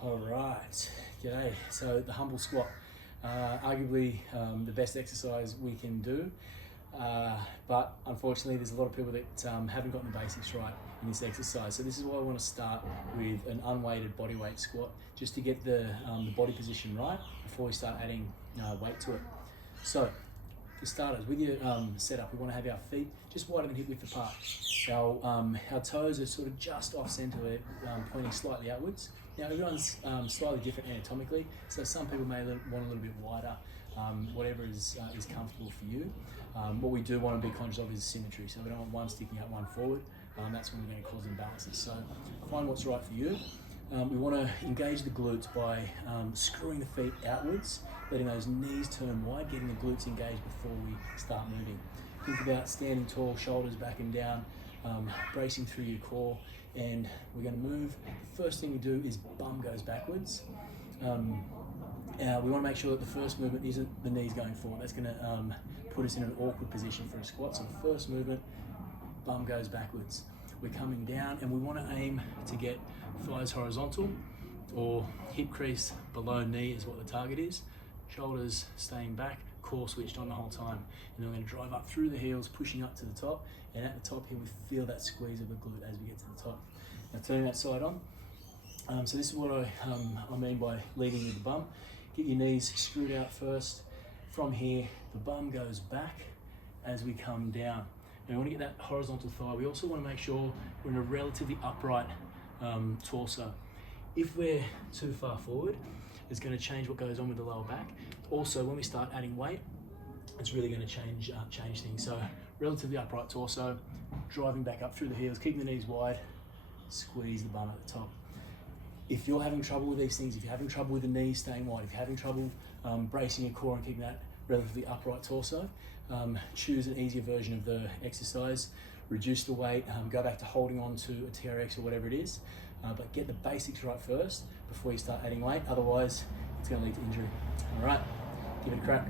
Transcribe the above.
All right, g'day. So the humble squat, arguably the best exercise we can do, but unfortunately there's a lot of people that haven't gotten the basics right in this exercise. So this is why I want to start with an unweighted body weight squat, just to get the body position right before we start adding weight to it. So for starters, with your setup, we want to have our feet just wider than hip width apart. Our toes are sort of just off center, pointing slightly outwards. Now everyone's slightly different anatomically, so some people may want a little bit wider, whatever is comfortable for you. What we do want to be conscious of is symmetry, so we don't want one sticking out, one forward. That's when we're going to cause imbalances. So find what's right for you. We want to engage the glutes by screwing the feet outwards, letting those knees turn wide, getting the glutes engaged before we start moving. Think about standing tall, shoulders back and down, bracing through your core, and we're going to move. The first thing we do is bum goes backwards. We want to make sure that the first movement isn't the knees going forward. That's going to put us in an awkward position for a squat. So the first movement, bum goes backwards. We're coming down and we want to aim to get thighs horizontal, or hip crease below knee is what the target is. Shoulders staying back, core switched on the whole time. And then we're going to drive up through the heels, pushing up to the top. And at the top here, we feel that squeeze of the glute as we get to the top. Now turning that side on. So this is what I mean by leading with the bum. Get your knees screwed out first. From here, the bum goes back as we come down. And we want to get that horizontal thigh. We also want to make sure we're in a relatively upright torso. If we're too far forward, it's going to change what goes on with the lower back. Also, when we start adding weight, it's really going to change things. So relatively upright torso, driving back up through the heels, keeping the knees wide, squeeze the bum at the top. If you're having trouble with these things, if you're having trouble with the knees staying wide, if you're having trouble bracing your core and keeping that relatively upright torso, choose an easier version of the exercise, reduce the weight, go back to holding on to a TRX or whatever it is, but get the basics right first before you start adding weight. Otherwise, it's going to lead to injury. All right, give it a crack.